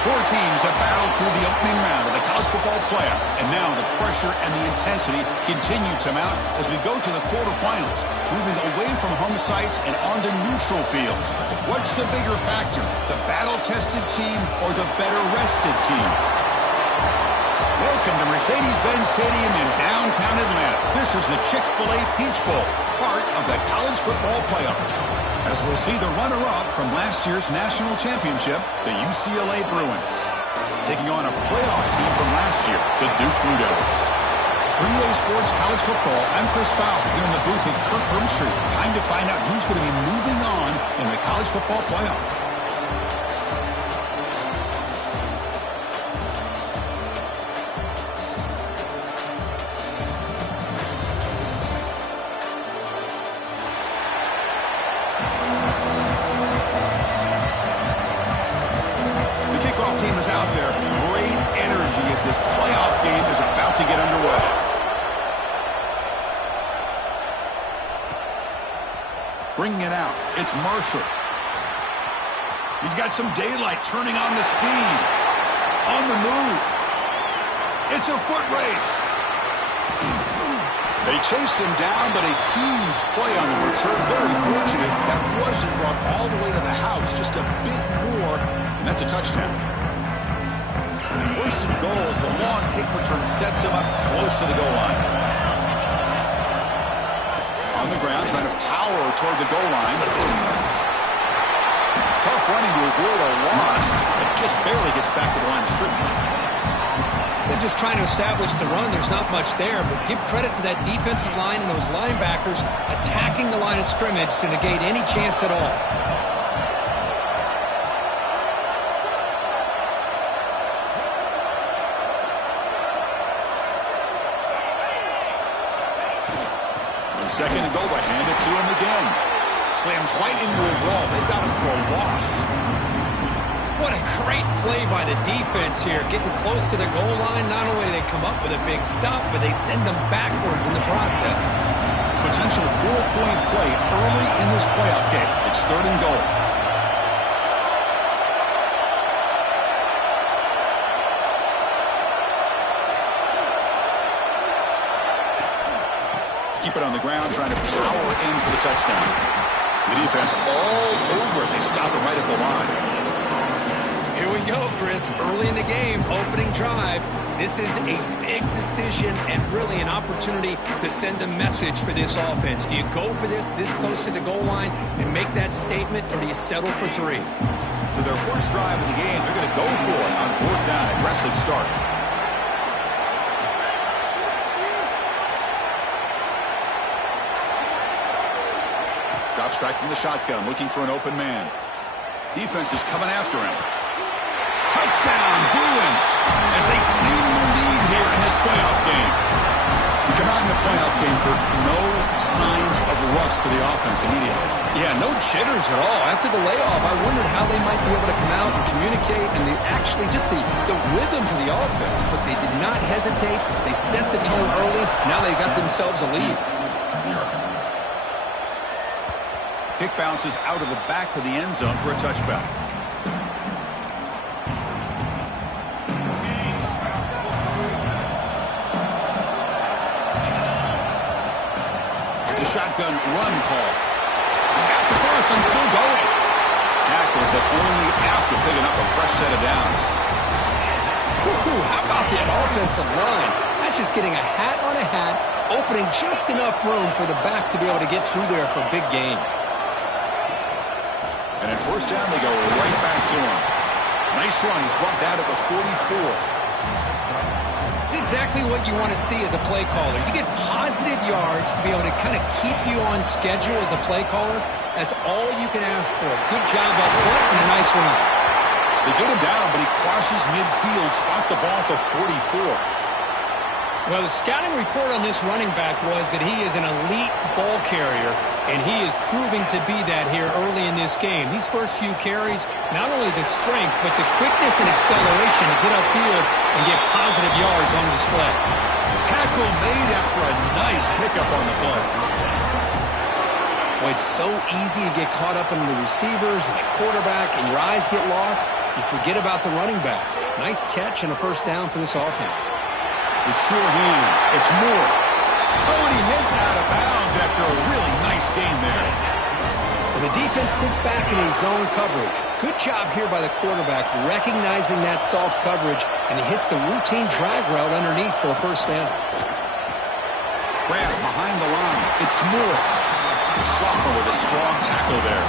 Four teams have battled through the opening round of the college football playoff, and now the pressure and the intensity continue to mount as we go to the quarterfinals, moving away from home sites and onto neutral fields. What's the bigger factor, the battle-tested team or the better-rested team? Welcome to Mercedes-Benz Stadium in downtown Atlanta. This is the Chick-fil-A Peach Bowl, part of the college football playoff. As we'll see the runner-up from last year's national championship, the UCLA Bruins, taking on a playoff team from last year, the Duke Blue Devils. For EA Sports College Football, I'm Chris Fowler here in the booth with Kirk Herbstreit. Time to find out who's going to be moving on in the college football playoff. This playoff game is about to get underway. Bringing it out, it's Marshall. He's got some daylight, turning on the speed. On the move. It's a foot race. They chased him down, but a huge play on the return. Very fortunate that wasn't brought all the way to the house, just a bit more, and that's a touchdown. First and goal as the long kick return sets him up close to the goal line. On the ground, trying to power toward the goal line. Tough running to avoid a loss, but just barely gets back to the line of scrimmage. They're just trying to establish the run. There's not much there, but give credit to that defensive line and those linebackers attacking the line of scrimmage to negate any chance at all. Second and goal, but hand it to him again. Slams right into a wall. They've got him for a loss. What a great play by the defense here. Getting close to the goal line, not only do they come up with a big stop, but they send them backwards in the process. Potential 4-point play early in this playoff game. It's third and goal. Keep it on the ground, trying to power in for the touchdown. The defense all over it. They stop it right at the line. Here we go, Chris. Early in the game, opening drive. This is a big decision and really an opportunity to send a message for this offense. Do you go for this close to the goal line and make that statement, or do you settle for three? So their first drive of the game, they're going to go for it on fourth down. Aggressive start. Drops back from the shotgun, looking for an open man. Defense is coming after him. Touchdown, Bruins, as they claim the lead here in this playoff game. We come out in the playoff game for no signs of rust for the offense immediately. Yeah, no jitters at all. After the layoff, I wondered how they might be able to come out and communicate and actually just the rhythm to the offense. But they did not hesitate. They set the tone early. Now they got themselves a lead. Kick bounces out of the back of the end zone for a touchback. the shotgun run call. He's got the first and still going. Tackle, but only after picking up a fresh set of downs. How about that offensive line? That's just getting a hat on a hat, opening just enough room for the back to be able to get through there for a big gain. And at first down, they go right back to him. Nice run. He's brought that at the 44. It's exactly what you want to see as a play caller. You get positive yards to be able to kind of keep you on schedule as a play caller. That's all you can ask for. Good job up front and a nice run. They get him down, but he crosses midfield, spot the ball at the 44. Well, the scouting report on this running back was that he is an elite ball carrier, and he is proving to be that here early in this game. These first few carries, not only the strength, but the quickness and acceleration to get upfield and get positive yards on display. Tackle made after a nice pickup on the play. Well, it's so easy to get caught up in the receivers and the quarterback, and your eyes get lost. You forget about the running back. Nice catch and a first down for this offense. With sure hands, it's Moore. Oh, and he heads out of bounds after a really nice game there. And the defense sits back in a zone coverage. Good job here by the quarterback recognizing that soft coverage, and he hits the routine drag route underneath for a first down. Grab behind the line. It's Moore. The sophomore with a strong tackle there.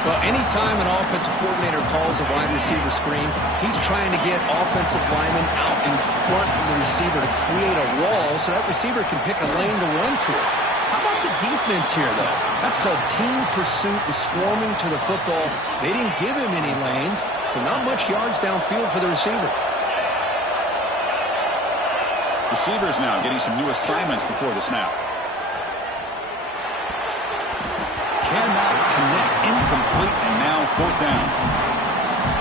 Well, anytime an offensive coordinator calls a wide receiver screen, he's trying to get offensive linemen out in front of the receiver to create a wall so that receiver can pick a lane to run through. How about the defense here, though? That's called team pursuit and swarming to the football. They didn't give him any lanes, so not much yards downfield for the receiver. Receivers now getting some new assignments before the snap. Cannot connect, incomplete, and now fourth down.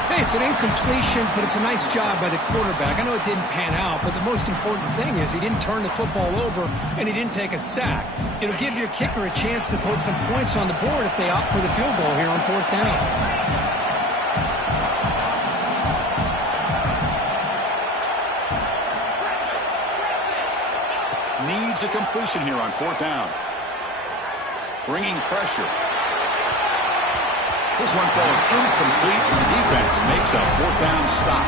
Hey, it's an incompletion, but it's a nice job by the quarterback. I know it didn't pan out, but the most important thing is he didn't turn the football over and he didn't take a sack. It'll give your kicker a chance to put some points on the board if they opt for the field goal here on fourth down. Needs a completion here on fourth down. Bringing pressure. This one falls incomplete, and the defense makes a fourth down stop.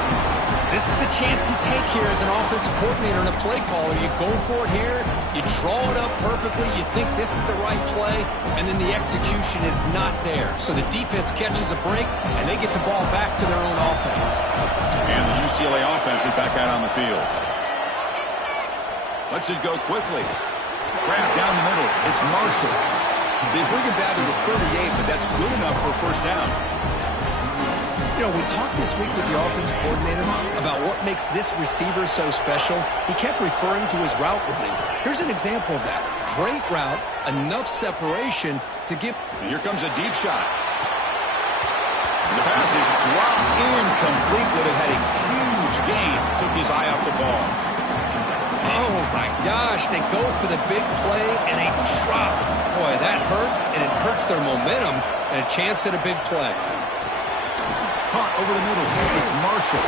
This is the chance you take here as an offensive coordinator and a play caller. You go for it here, you draw it up perfectly, you think this is the right play, and then the execution is not there. So the defense catches a break, and they get the ball back to their own offense. And the UCLA offense is back out on the field. Lets it go quickly. Grab down the middle. It's Marshall. They bring it down to the 38, but that's good enough for a first down. You know, we talked this week with the offensive coordinator about what makes this receiver so special. He kept referring to his route running. Here's an example of that. Great route, enough separation to give. And here comes a deep shot. And the pass is dropped incomplete. Would have had a huge gain. Took his eye off the ball. Oh, my gosh. They go for the big play and a drop. Boy, that hurts, and it hurts their momentum and a chance at a big play. Caught over the middle. It's Marshall.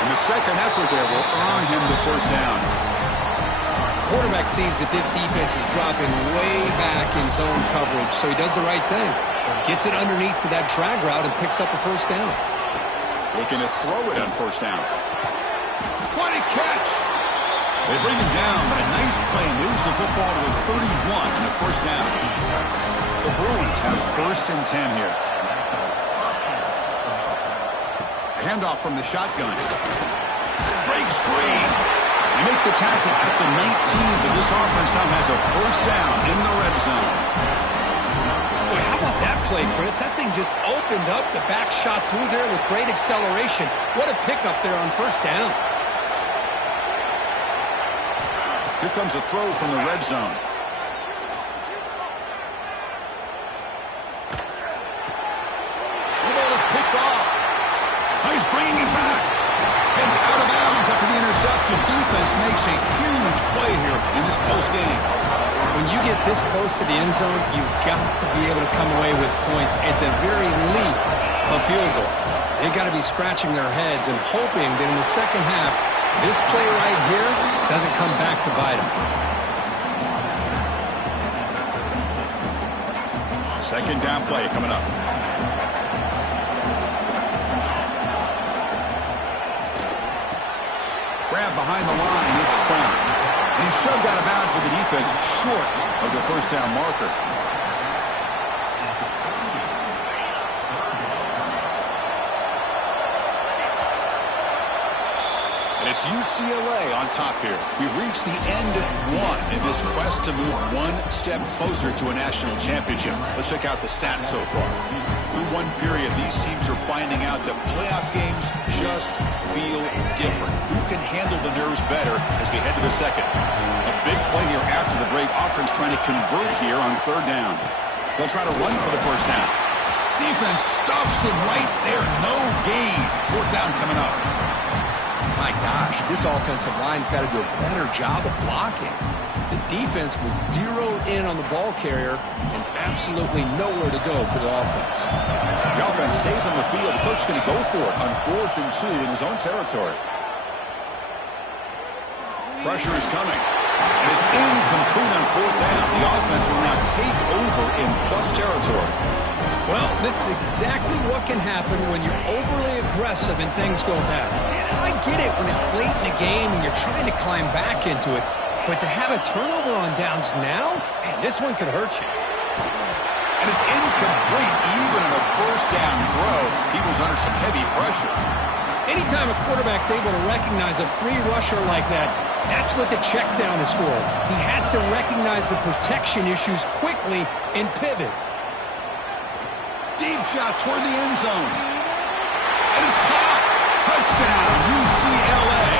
And the second effort there will earn him the first down. Quarterback sees that this defense is dropping way back in zone coverage, so he does the right thing. Gets it underneath to that drag route and picks up a first down. Looking to throw it on first down. What a catch! They bring him down, but a nice play moves the football to the 31 and a first down. The Bruins have first and 10 here. Handoff from the shotgun. Breaks free. They make the tackle at the 19, but this offense now has a first down in the red zone. Boy, how about that play, Chris? That thing just opened up. The back shot through there with great acceleration. What a pickup there on first down. Here comes a throw from the red zone. The ball is picked off. He's bringing it back. Heads out of bounds after the interception. Defense makes a huge play here in this close game. When you get this close to the end zone, you've got to be able to come away with points, at the very least, a field goal. They've got to be scratching their heads and hoping that in the second half, this play right here doesn't come back to bite them. Second down play coming up. Grab behind the line. It's Spawn. And he's shoved out of bounds with the defense short of the first down marker. And it's UCLA on top here. We've reached the end of one in this quest to move one step closer to a national championship. Let's check out the stats so far. Through one period, these teams are finding out that playoff games just feel different. Who can handle the nerves better as we head to the second? A big play here after the break. Offense trying to convert here on third down. They'll try to run for the first down. Defense stuffs him right there. No gain. Fourth down coming up. My gosh, this offensive line's got to do a better job of blocking. The defense was zeroed in on the ball carrier and absolutely nowhere to go for the offense. The offense stays on the field. The coach is going to go for it on 4th and 2 in his own territory. Pressure is coming. And it's incomplete on 4th down. The offense will now take over in plus territory. Well, this is exactly what can happen when you're overly aggressive and things go bad. And I get it when it's late in the game and you're trying to climb back into it. But to have a turnover on downs now, man, this one could hurt you. And it's incomplete even on a first down throw. He was under some heavy pressure. Anytime a quarterback's able to recognize a free rusher like that, that's what the check down is for. He has to recognize the protection issues quickly and pivot. Deep shot toward the end zone. And it's caught. Touchdown, UCLA.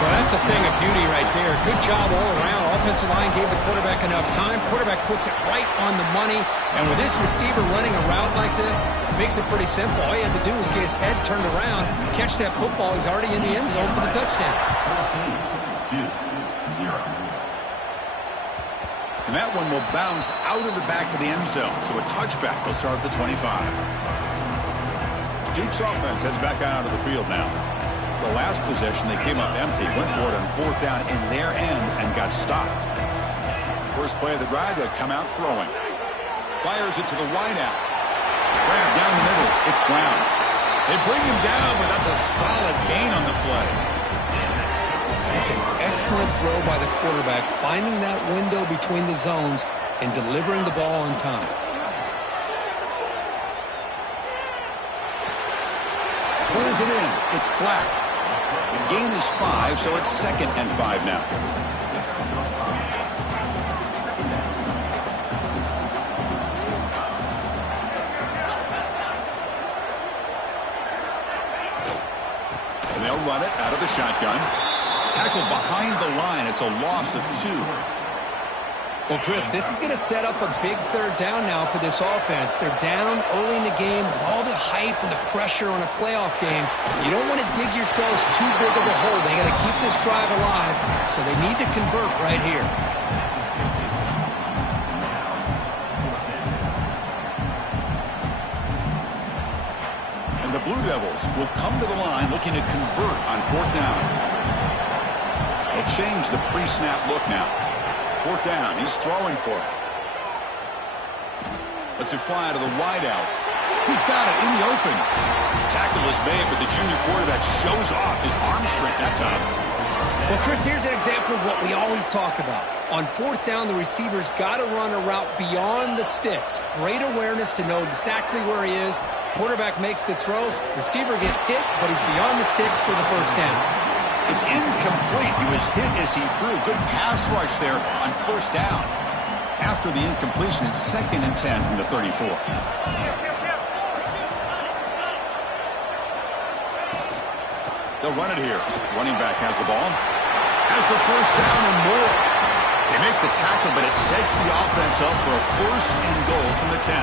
Well, that's a thing of beauty right there. Good job all around. Offensive line gave the quarterback enough time. Quarterback puts it right on the money. And with this receiver running a route like this, it makes it pretty simple. All you have to do is get his head turned around, catch that football. He's already in the end zone for the touchdown. 14-2-0. And that one will bounce out of the back of the end zone. So a touchback will start at the 25. Duke's offense heads back out onto the field now. The last possession, they came up empty, went for it on 4th down in their end and got stopped. First play of the drive, they'll come out throwing. Fires it to the wideout. Grab down the middle. It's Brown. They bring him down, but that's a solid gain on the play. It's an excellent throw by the quarterback, finding that window between the zones and delivering the ball on time. Pulls it in. It's Black. The gain is 5, so it's 2nd and 5 now. And they'll run it out of the shotgun. Tackled behind the line. It's a loss of 2. Well, Chris, this is going to set up a big third down now for this offense. They're down early in the game with all the hype and the pressure on a playoff game. You don't want to dig yourselves too big of a hole. They got to keep this drive alive, so they need to convert right here. And the Blue Devils will come to the line looking to convert on 4th down. They'll change the pre-snap look now. 4th down. He's throwing for it. Lets it fly to the wideout. He's got it in the open. Tackle is made, but the junior quarterback shows off his arm strength that time. Well, Chris, here's an example of what we always talk about. On 4th down, the receiver's got to run a route beyond the sticks. Great awareness to know exactly where he is. Quarterback makes the throw. Receiver gets hit, but he's beyond the sticks for the first down. It's incomplete. He was hit as he threw. Good pass rush there on 1st down. After the incompletion, it's 2nd and 10 from the 34. They'll run it here. Running back has the ball. Has the first down and more. They make the tackle, but it sets the offense up for a 1st and goal from the 10.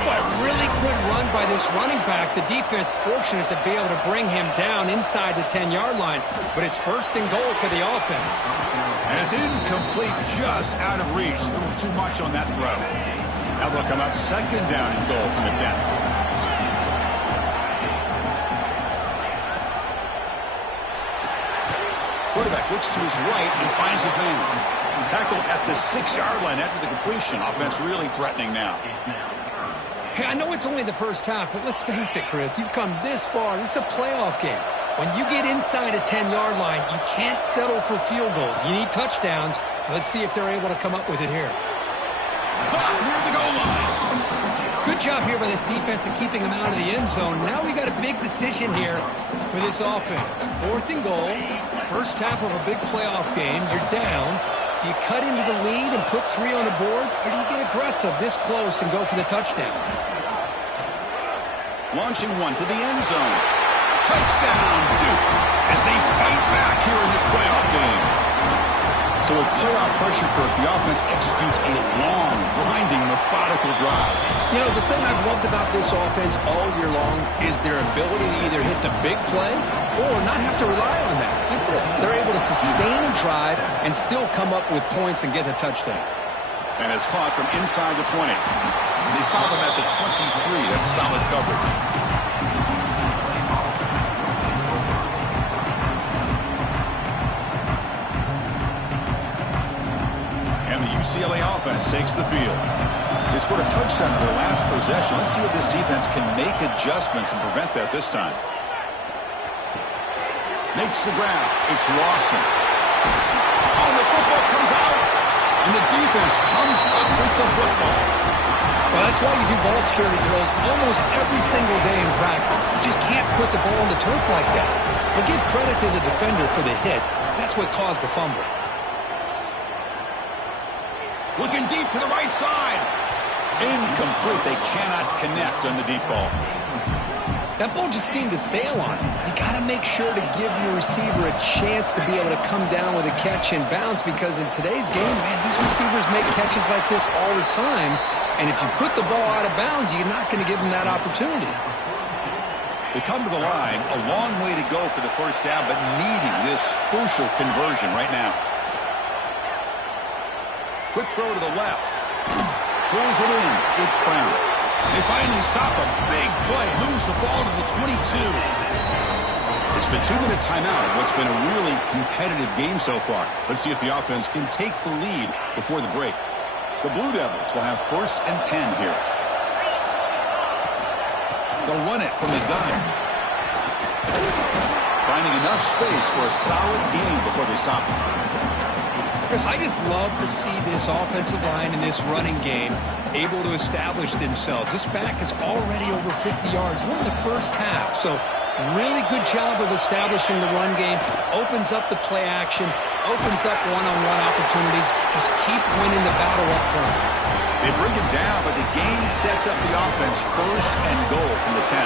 Boy, really good run by this running back. The defense fortunate to be able to bring him down inside the 10-yard line, but it's 1st and goal for the offense. And it's incomplete, just out of reach. A little too much on that throw. Now they'll come up 2nd down and goal from the 10. Quarterback looks to his right and finds his man. Tackled at the 6-yard line after the completion. Offense really threatening now. Hey, I know it's only the first half, but let's face it, Chris. You've come this far. This is a playoff game. When you get inside a 10-yard line, you can't settle for field goals. You need touchdowns. Let's see if they're able to come up with it here. Near the goal line. Good job here by this defense of keeping them out of the end zone. Now we got a big decision here for this offense. 4th and goal. First half of a big playoff game. You're down. Do you cut into the lead and put 3 on the board, or do you get aggressive this close and go for the touchdown? Launching one to the end zone. Touchdown, Duke, as they fight back here in this playoff game. So with playoff pressure, Kirk, the offense executes a long, grinding, methodical drive. You know, the thing I've loved about this offense all year long is their ability to either hit the big play or not have to rely on that. Like this. They're able to sustain a drive and still come up with points and get a touchdown. And it's caught from inside the 20. They stop him at the 23. That's solid coverage. UCLA offense takes the field. They scored a touchdown in their last possession. Let's see if this defense can make adjustments and prevent that this time. Makes the grab. It's Lawson. Oh, the football comes out. And the defense comes up with the football. Well, that's why you do ball security drills almost every single day in practice. You just can't put the ball on the turf like that. But give credit to the defender for the hit, because that's what caused the fumble. Looking deep to the right side. Incomplete. They cannot connect on the deep ball. That ball just seemed to sail on him. You got to make sure to give your receiver a chance to be able to come down with a catch and bounce, because in today's game, man, these receivers make catches like this all the time. And if you put the ball out of bounds, you're not going to give them that opportunity. They come to the line. A long way to go for the first down, but needing this crucial conversion right now. Quick throw to the left. Pulls it in. It's Brown. They finally stop a big play. Moves the ball to the 22. It's the 2-minute timeout of what's been a really competitive game so far. Let's see if the offense can take the lead before the break. The Blue Devils will have 1st and 10 here. They'll run it from the gun. Finding enough space for a solid gain before they stop him. Chris, I just love to see this offensive line in this running game able to establish themselves. This back is already over 50 yards. We're in the first half, so really good job of establishing the run game. Opens up the play action, opens up one-on-one opportunities. Just keep winning the battle up front. They bring it down, but the game sets up the offense 1st and goal from the 10.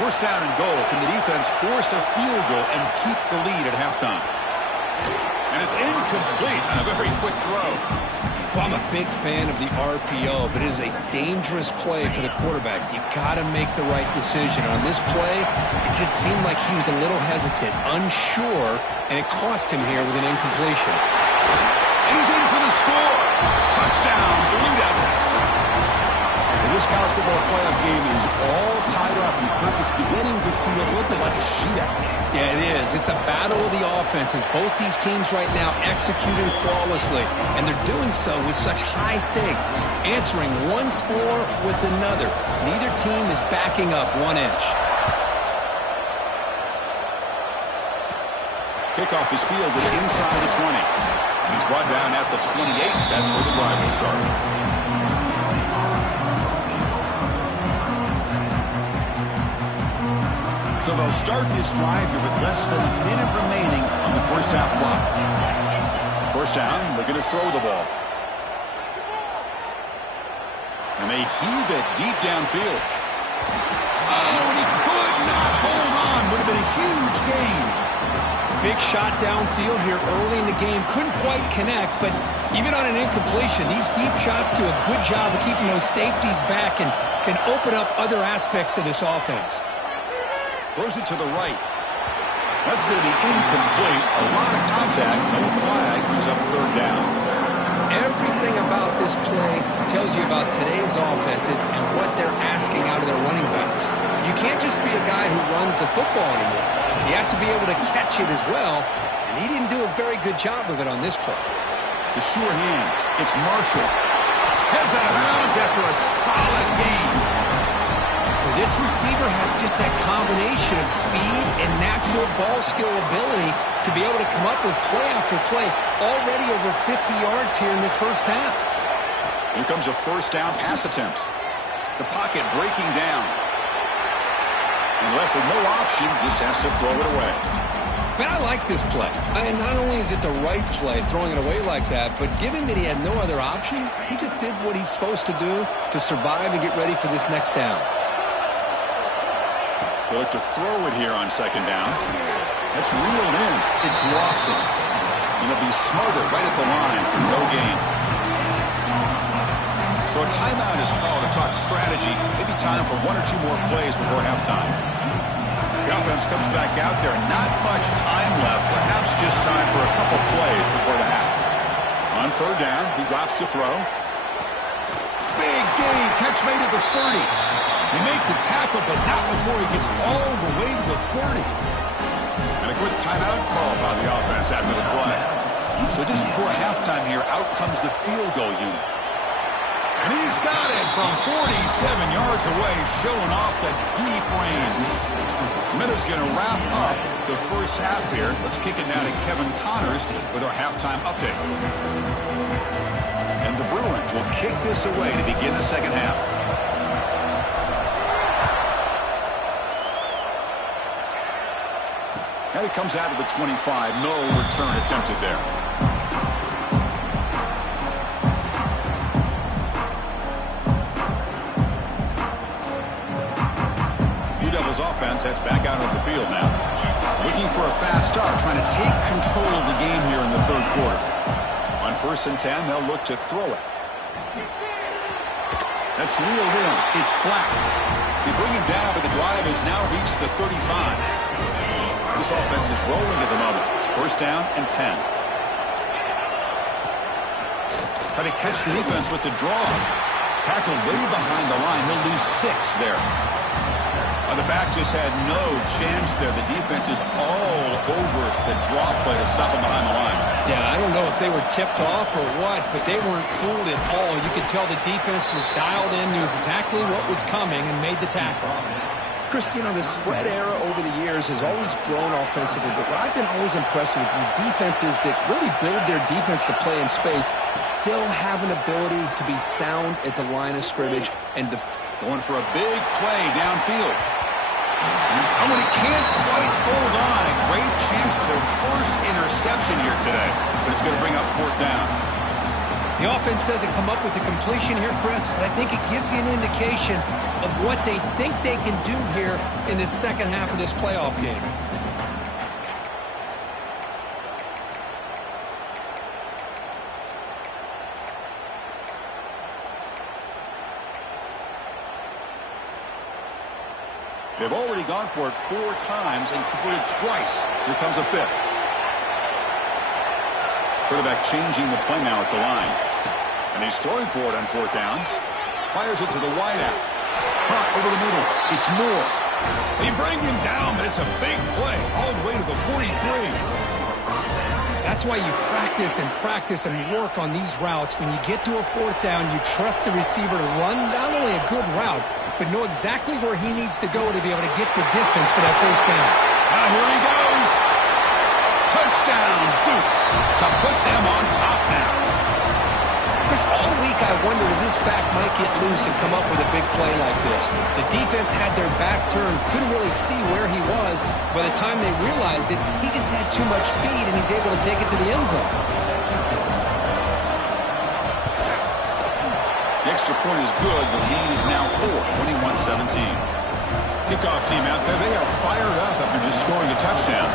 1st down and goal. Can the defense force a field goal and keep the lead at halftime? And it's incomplete on a very quick throw. Well, I'm a big fan of the RPO, but it is a dangerous play for the quarterback. You got to make the right decision. On this play, it just seemed like he was a little hesitant, unsure, and it cost him here with an incompletion. And he's in for the score. Touchdown, Blue Devils. Well, this college football playoff game is all tied up, and Kirk, it's beginning to feel a little bit like a shootout. Yeah, it is. It's a battle of the offenses. Both these teams right now executing flawlessly, and they're doing so with such high stakes, answering one score with another. Neither team is backing up 1 inch. Kickoff is fielded inside the 20. He's brought down at the 28. That's where the drive will start. So they'll start this drive here with less than a minute remaining on the first half clock. First down, they're going to throw the ball. And they heave it deep downfield. Oh, and he could not hold on. Would have been a huge gain. Big shot downfield here early in the game. Couldn't quite connect, but even on an incompletion, these deep shots do a good job of keeping those safeties back and can open up other aspects of this offense. Throws it to the right. That's going to be incomplete. A lot of contact. No flag. Brings up 3rd down. Everything about this play tells you about today's offenses and what they're asking out of their running backs. You can't just be a guy who runs the football anymore. You have to be able to catch it as well, and he didn't do a very good job of it on this play. The sure hands. It's Marshall. Heads out of bounds after a solid gain. This receiver has just that combination of speed and natural ball skill ability to be able to come up with play after play, already over 50 yards here in this first half. Here comes a first down pass attempt. The pocket breaking down. And left with no option, just has to throw it away. But I like this play. And not only is it the right play, throwing it away like that, but given that he had no other option, he just did what he's supposed to do to survive and get ready for this next down. They look to throw it here on second down. That's reeled in. It's Lawson. And he'll be smothered right at the line for no gain. So a timeout is called to talk strategy. Maybe time for one or two more plays before halftime. The offense comes back out there. Not much time left. Perhaps just time for a couple plays before the half. On third down, he drops to throw. Big gain. Catch made at the 30. They make the tackle, but not before he gets all the way to the 40. And a quick timeout call by the offense after the play. So just before halftime here, out comes the field goal unit. And he's got it from 47 yards away, showing off the deep range. Minutes going to wrap up the first half here. Let's kick it now to Kevin Connors with our halftime update. And the Bruins will kick this away to begin the second half. And it comes out of the 25. No return attempted there. Offense heads back out of the field now. Looking for a fast start, trying to take control of the game here in the third quarter. On 1st and 10, they'll look to throw it. That's reeled in. It's Black. They bring him down, but the drive has now reached the 35. This offense is rolling at the moment. It's 1st down and 10. Try to catch the defense with the draw. Tackled way behind the line. He'll lose 6 there. The back just had no chance there. The defense is all over the draw play to stop him behind the line. Yeah, I don't know if they were tipped off or what, but they weren't fooled at all. You could tell the defense was dialed in, knew exactly what was coming, and made the tackle. Chris, you know, the spread era over the years has always grown offensively, but what I've been always impressed with defenses that really build their defense to play in space still have an ability to be sound at the line of scrimmage and going for a big play downfield. Oh, and he can't quite hold on. A great chance for their first interception here today. But it's going to bring up 4th down. The offense doesn't come up with the completion here, Chris, but I think it gives you an indication of what they think they can do here in the second half of this playoff game. They've already gone for it 4 times and converted twice. Here comes a 5th. Quarterback changing the play now at the line. And he's throwing for it on 4th down. Fires it to the wideout. Hot over the middle. It's Moore. They bring him down, but it's a big play all the way to the 43. That's why you practice and work on these routes. When you get to a 4th down, you trust the receiver to run not only a good route, but know exactly where he needs to go to be able to get the distance for that 1st down. Now here he goes. Touchdown, Duke, to put them on top now. Chris, all week I wondered if this back might get loose and come up with a big play like this. The defense had their back turned, couldn't really see where he was. By the time they realized it, he just had too much speed, and he's able to take it to the end zone. The extra point is good. The lead is now 4, 21-17. Kickoff team out there. They are fired up after just scoring a touchdown.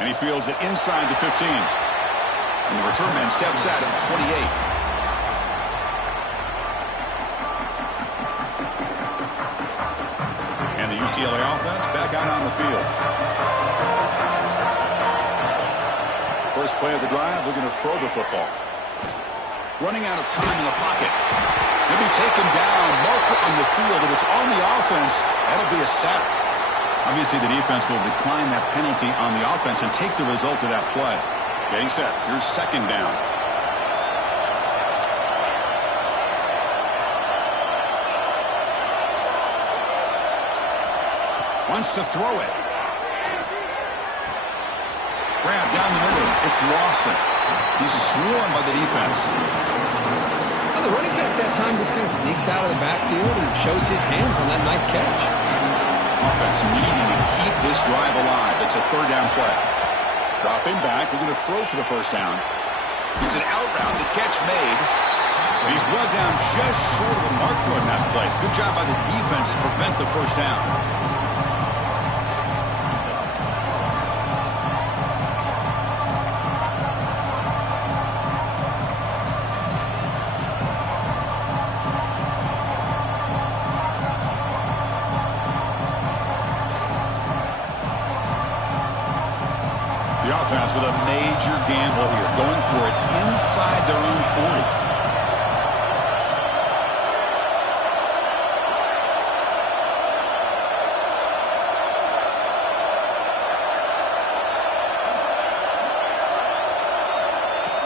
And he fields it inside the 15. And the return man steps out at the 28. And the UCLA offense back out on the field. First play of the drive, looking to throw the football. Running out of time in the pocket. He'll be taken down, marker on the field, and it's on the offense. That'll be a sack. Obviously, the defense will decline that penalty on the offense and take the result of that play. Getting set. Here's second down. Wants to throw it. Grab down the middle. It's Lawson. He's swarmed by the defense. Well, the running back that time just kind of sneaks out of the backfield and shows his hands on that nice catch. Offense needing to keep this drive alive. It's a third down play. Dropping back. We're going to throw for the first down. It's an out route. The catch made. He's brought down just short of a marker on that play. Good job by the defense to prevent the first down. The offense with a major gamble here, going for it inside their own 40.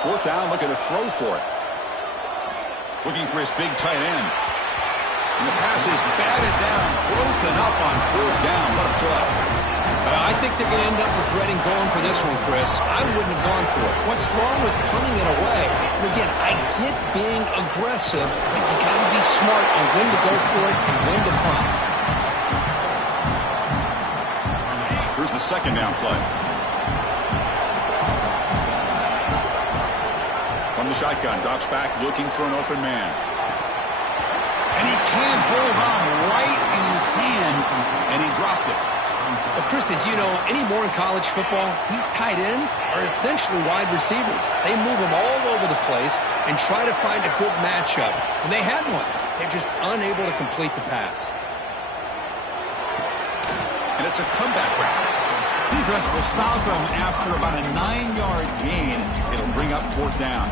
Fourth down, looking to throw for it. Looking for his big tight end. And the pass is batted down, broken up on fourth down. What a play. I think they're going to end up regretting going for this one, Chris. I wouldn't have gone for it. What's wrong with punting it away? And again, I get being aggressive, but you got to be smart on when to go for it and when to punt. Here's the second down play. From the shotgun, drops back, looking for an open man. And he can't hold on right in his hands, and he dropped it. Well, Chris, as you know, anymore in college football, these tight ends are essentially wide receivers. They move them all over the place and try to find a good matchup. And they had one. They're just unable to complete the pass. And it's a comeback route. Defense will stop him after about a 9-yard gain. It'll bring up fourth down.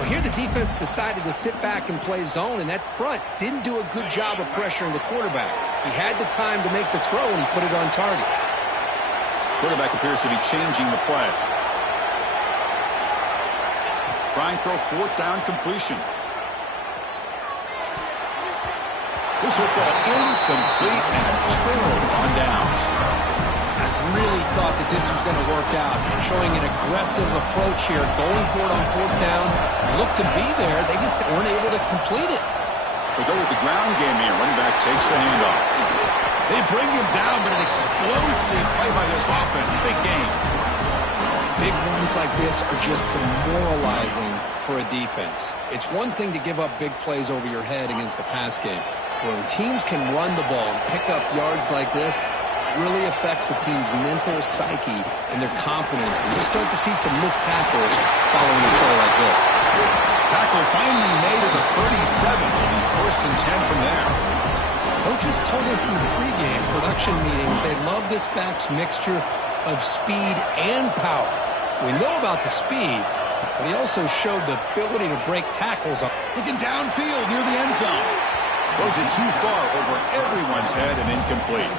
Well, here the defense decided to sit back and play zone, and that front didn't do a good job of pressuring the quarterback. He had the time to make the throw, and he put it on target. Quarterback appears to be changing the play. Trying for a fourth down completion. This football incomplete and a turnover on downs. I really thought that this was going to work out, showing an aggressive approach here, going for it on fourth down. Looked to be there. They just weren't able to complete it. They go with the ground game here. Running back takes the handoff. They bring him down, but an explosive play by this offense. Big game. Big runs like this are just demoralizing for a defense. It's one thing to give up big plays over your head against the pass game. When teams can run the ball and pick up yards like this, it really affects the team's mental psyche and their confidence. And you start to see some missed tackles following a play like this. Tackle finally made at the 37. It'll be first and 10 from there. Coaches told us in the pregame production meetings they love this back's mixture of speed and power. We know about the speed, but he also showed the ability to break tackles. Looking downfield near the end zone. Throws it too far over everyone's head and incomplete.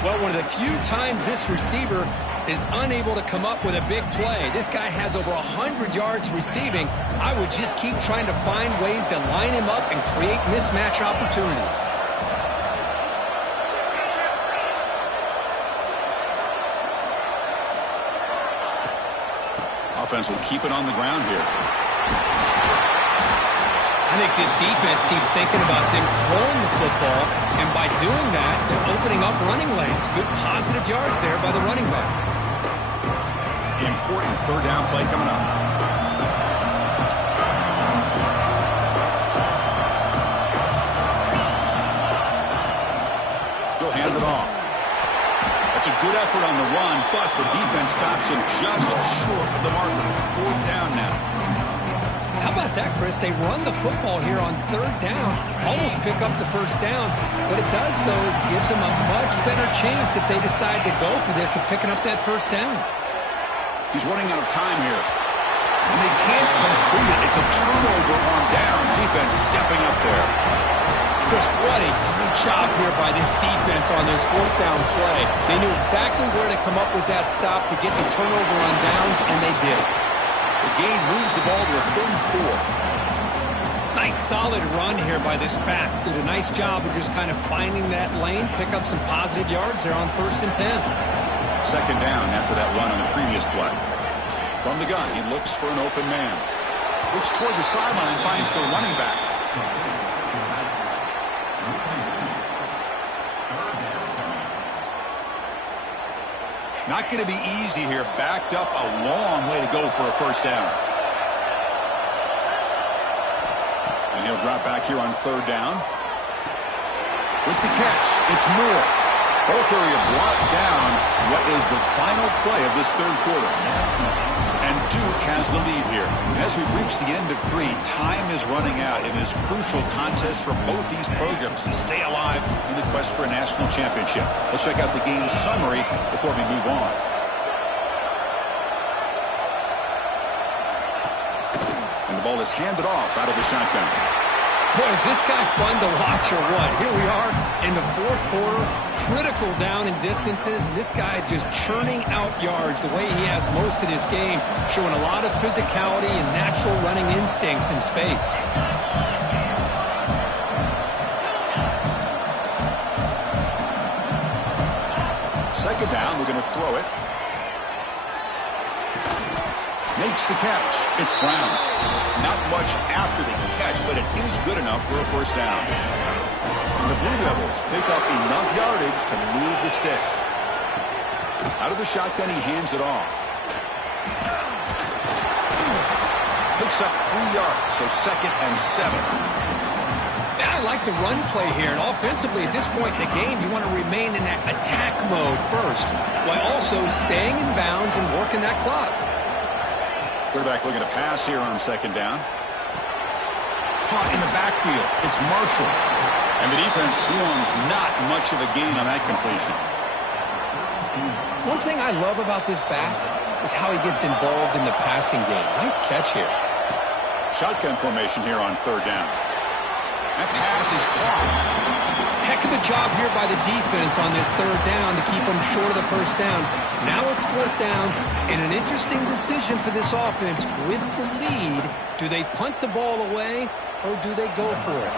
Well, one of the few times this receiver is unable to come up with a big play. This guy has over 100 yards receiving. I would just keep trying to find ways to line him up and create mismatch opportunities. Offense will keep it on the ground here. I think this defense keeps thinking about them throwing the football, and by doing that, they're opening up running lanes. Good positive yards there by the running back. Important third down play coming up. He'll hand it off. That's a good effort on the run, but the defense stops him just short of the marker. Fourth down now. How about that, Chris? They run the football here on third down, almost pick up the first down. What it does, though, is gives them a much better chance if they decide to go for this of picking up that first down. He's running out of time here. And they can't complete it. It's a turnover on downs. Defense stepping up there. Chris, what a great job here by this defense on this fourth down play. They knew exactly where to come up with that stop to get the turnover on downs, and they did. The gain moves the ball to the 34. Nice solid run here by this back. Did a nice job of just kind of finding that lane, pick up some positive yards there on 1st and 10. Second down after that run on the previous play. From the gun, he looks for an open man. Looks toward the sideline, finds the running back. Not going to be easy here. Backed up a long way to go for a first down. And he'll drop back here on 3rd down. With the catch, it's Moore. Both area brought down what is the final play of this 3rd quarter. And Duke has the lead here. As we reach the end of 3, time is running out in this crucial contest for both these programs to stay alive in the quest for a national championship. Let's check out the game summary before we move on. And the ball is handed off out of the shotgun. Boy, is this guy fun to watch or what? Here we are in the 4th quarter, critical down in distances, and this guy just churning out yards the way he has most of this game, showing a lot of physicality and natural running instincts in space. Second down, we're going to throw it. Makes the catch. It's Brown. Not much after the catch, but it is good enough for a first down. And the Blue Devils pick up enough yardage to move the sticks. Out of the shotgun, he hands it off. Picks up 3 yards, so 2nd and 7. I like the run play here, and offensively at this point in the game, you want to remain in that attack mode first, while also staying in bounds and working that clock. Quarterback looking to pass here on 2nd down. Caught in the backfield. It's Marshall. And the defense swarms, not much of a gain on that completion. One thing I love about this back is how he gets involved in the passing game. Nice catch here. Shotgun formation here on 3rd down. That pass is caught. Heck of a job here by the defense on this 3rd down to keep them short of the first down. Now it's 4th down, and an interesting decision for this offense. With the lead, do they punt the ball away or do they go for it?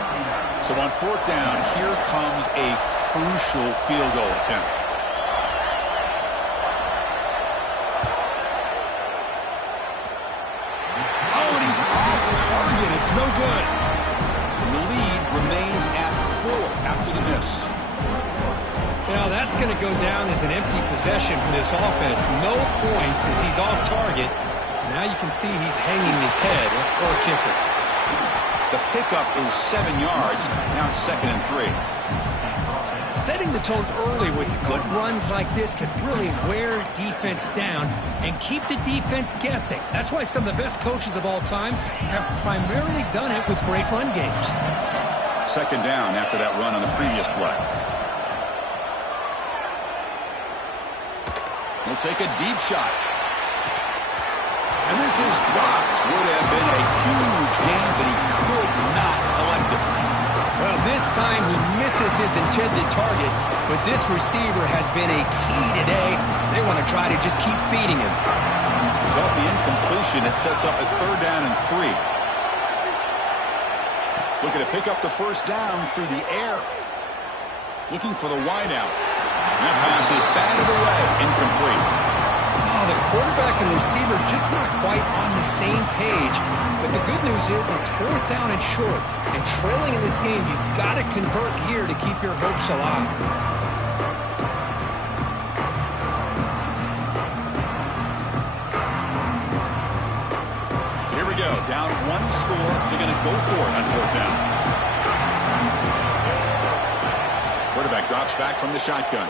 So on 4th down, here comes a crucial field goal attempt. Oh, and he's off target. It's no good. And the lead remains at 4 after the miss. Now that's going to go down as an empty possession for this offense. No points as he's off target. Now you can see he's hanging his head. Poor kicker. The pickup is 7 yards. Now it's 2nd and 3. Setting the tone early with good runs like this can really wear defense down and keep the defense guessing. That's why some of the best coaches of all time have primarily done it with great run games. 2nd down after that run on the previous play. He'll take a deep shot. And this is dropped. Would have been a huge gain, but he could not collect it. Well, this time he misses his intended target, but this receiver has been a key today. They want to try to just keep feeding him. Off the incompletion, it sets up a 3rd down and 3. Looking to pick up the first down through the air. Looking for the wideout. And that pass is batted away, incomplete. Oh, the quarterback and receiver just not quite on the same page. But the good news is it's 4th down and short. And trailing in this game, you've got to convert here to keep your hopes alive. So here we go. Down 1 score. They're going to go for it on 4th down. Quarterback drops back from the shotgun.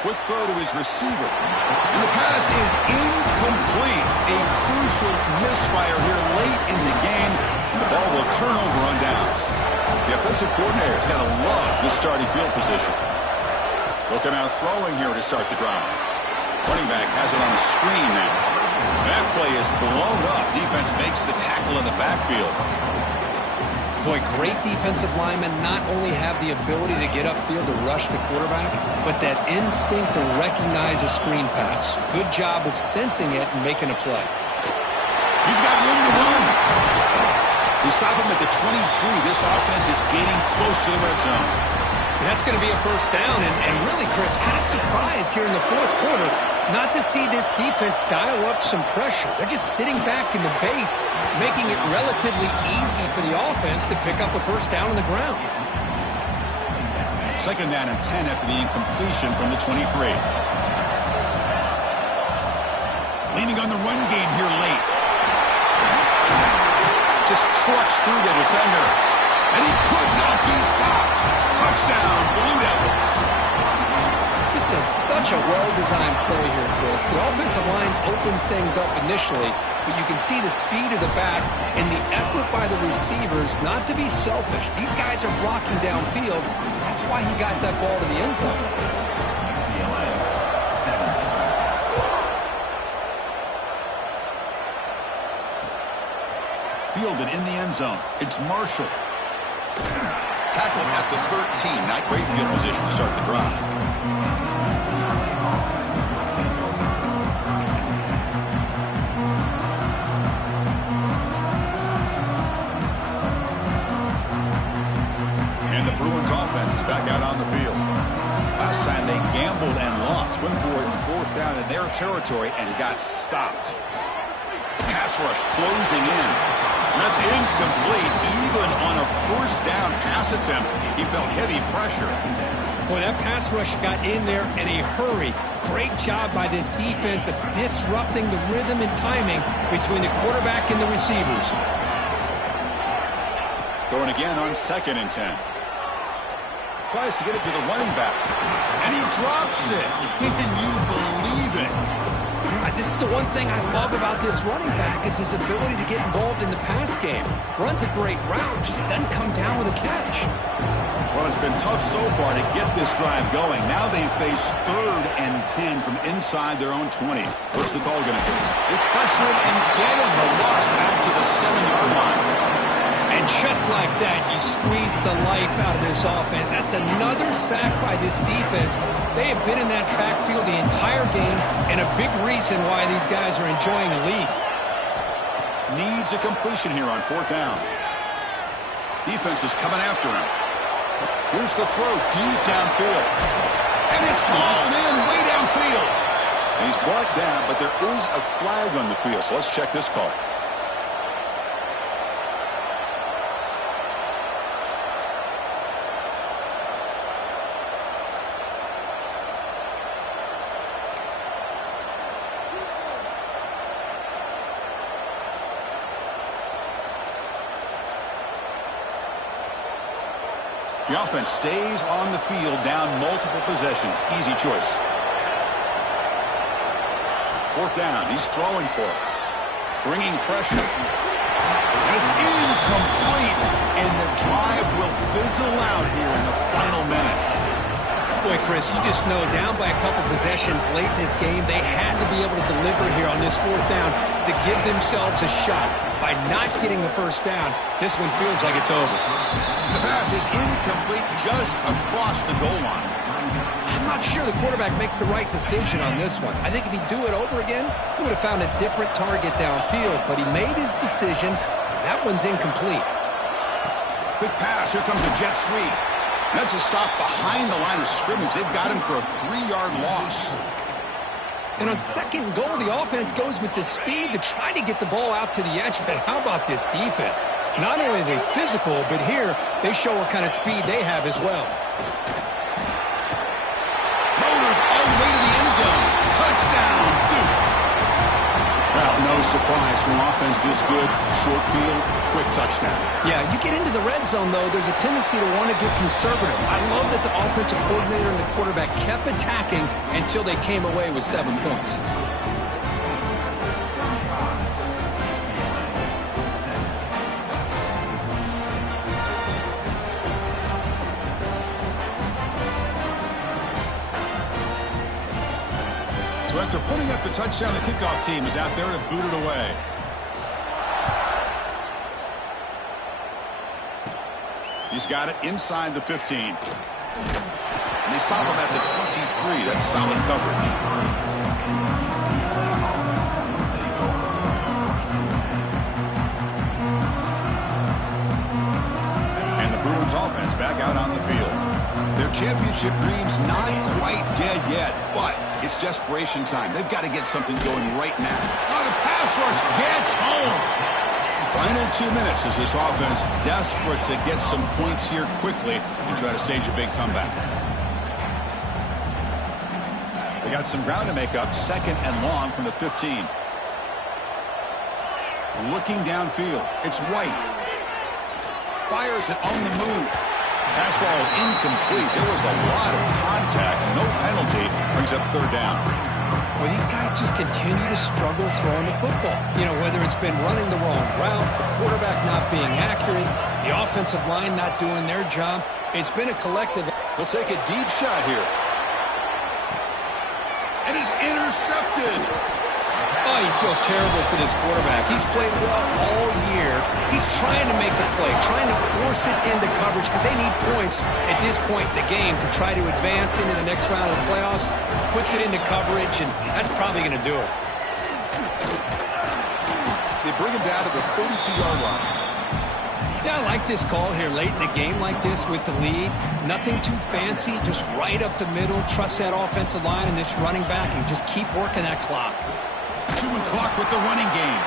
Quick throw to his receiver. And the pass is incomplete. A crucial misfire here late in the game. And the ball will turn over on downs. The offensive coordinator's got to love this starting field position. They'll come out throwing here to start the drive. Running back has it on a screen now. That play is blown up. Defense makes the tackle in the backfield. Boy, great defensive linemen not only have the ability to get upfield to rush the quarterback, but that instinct to recognize a screen pass. Good job of sensing it and making a play. He's got room to run. We stop him at the 23. This offense is getting close to the red zone. And that's going to be a first down. And really, Chris, kind of surprised here in the fourth quarter not to see this defense dial up some pressure. They're just sitting back in the base, making it relatively easy for the offense to pick up a first down on the ground. Second down and 10 after the incompletion from the 23. Leaning on the run game here late. Just trucks through the defender. And he could not be stopped. Touchdown, Blue Devils. This is such a well-designed play here, Chris. The offensive line opens things up initially, but you can see the speed of the back and the effort by the receivers not to be selfish. These guys are blocking downfield. That's why he got that ball to the end zone. Fielded in the end zone. It's Marshall. Tackle at the 13. Not great field position to start the drive. And the Bruins offense is back out on the field. Last time they gambled and lost. Went for it in fourth down in their territory and got stopped. Pass rush closing in. That's incomplete. Even on a first down pass attempt, he felt heavy pressure. Boy, that pass rush got in there in a hurry. Great job by this defense of disrupting the rhythm and timing between the quarterback and the receivers. Throwing again on second and 10. Tries to get it to the running back. And he drops it. Can you believe it? This is the one thing I love about this running back is his ability to get involved in the pass game. Runs a great route, just doesn't come down with a catch. Well, it's been tough so far to get this drive going. Now they face third and 10 from inside their own 20. What's the call going to be? They pressure him and get him. The loss back to the 7-yard line. And just like that, you squeeze the life out of this offense. That's another sack by this defense. They have been in that backfield the entire game, and a big reason why these guys are enjoying the lead. Needs a completion here on fourth down. Defense is coming after him. Here's the throw deep downfield. And it's hauled in way downfield. And he's brought down, but there is a flag on the field, so let's check this call. The offense stays on the field down multiple possessions. Easy choice. Fourth down. He's throwing for it. Bringing pressure. And it's incomplete. And the drive will fizzle out here in the final minutes. Boy, Chris, you just know down by a couple possessions late in this game, they had to be able to deliver here on this fourth down to give themselves a shot. By not getting the first down, this one feels like it's over. The pass is incomplete just across the goal line. I'm not sure the quarterback makes the right decision on this one. I think if he'd do it over again, he would have found a different target downfield, but he made his decision. That one's incomplete. Quick pass. Here comes a jet sweep. That's a stop behind the line of scrimmage. They've got him for a 3-yard loss. And on second goal, the offense goes with the speed to try to get the ball out to the edge. But how about this defense? Not only are they physical, but here they show what kind of speed they have as well. Motors all the way to the end zone. Touchdown, Duke. Well, no surprise from offense this good. Short field, quick touchdown. Yeah, you get into the red zone, though, there's a tendency to want to get conservative. I love that the offensive coordinator and the quarterback kept attacking until they came away with 7 points. So So after putting up the touchdown, the kickoff team is out there to boot it away. He's got it inside the 15. And they stop him at the 23. That's solid coverage. And the Bruins offense back out on the field. Their championship dream's not quite dead yet, but it's desperation time. They've got to get something going right now. Oh, the pass rush gets home. Final 2 minutes as this offense desperate to get some points here quickly and try to stage a big comeback. They got some ground to make up, 2nd and long from the 15. Looking downfield, it's White. Fires it on the move. Pass ball is incomplete. There was a lot of contact. No penalty. Brings up 3rd down. Well, these guys just continue to struggle throwing the football. You know, whether it's been running the wrong route, the quarterback not being accurate, the offensive line not doing their job. It's been a collective. He'll take a deep shot here. And is intercepted. Oh, you feel terrible for this quarterback. He's played well all year. He's trying to make the play, trying to force it into coverage because they need points at this point in the game to try to advance into the next round of the playoffs. Puts it into coverage, and that's probably going to do it. They bring him down to the 32-yard line. Yeah, I like this call here late in the game like this with the lead. Nothing too fancy, just right up the middle. Trust that offensive line and this running back and just keep working that clock. Chewing clock with the running game.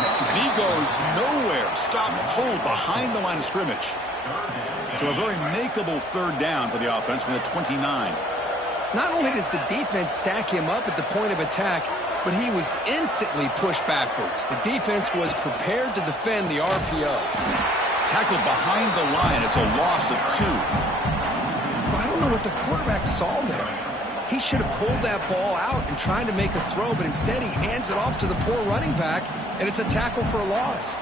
And he goes nowhere. Stop pulled behind the line of scrimmage. So a very makeable 3rd down for the offense with a 29. Not only does the defense stack him up at the point of attack, but he was instantly pushed backwards. The defense was prepared to defend the RPO. Tackled behind the line. It's a loss of 2. I don't know what the quarterback saw there. He should have pulled that ball out and tried to make a throw, but instead he hands it off to the poor running back, and it's a tackle for a loss.